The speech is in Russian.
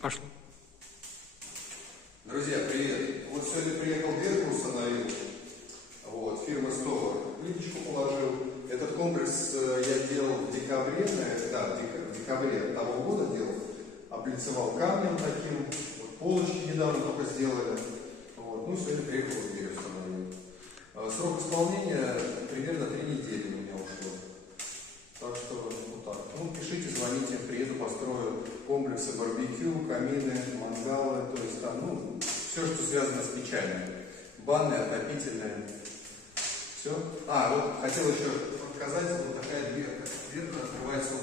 Пошло. Друзья, привет! Вот сегодня приехал дверку установил, вот, фирмы Стовар, плиточку положил. Этот комплекс я делал в декабре, в декабре того года делал, облицевал камнем таким, вот, полочки недавно только сделали, вот, ну сегодня приехал дверь установил. Срок исполнения примерно 3 недели у меня ушло. Так что вот так. Ну, пишите, звоните, приеду, построю комплексы барбекю, камины, мангалы, то есть там, ну, все, что связано с печами. Банные, отопительные. Все. Вот хотел еще показать, вот такая дверка. Дверка открывается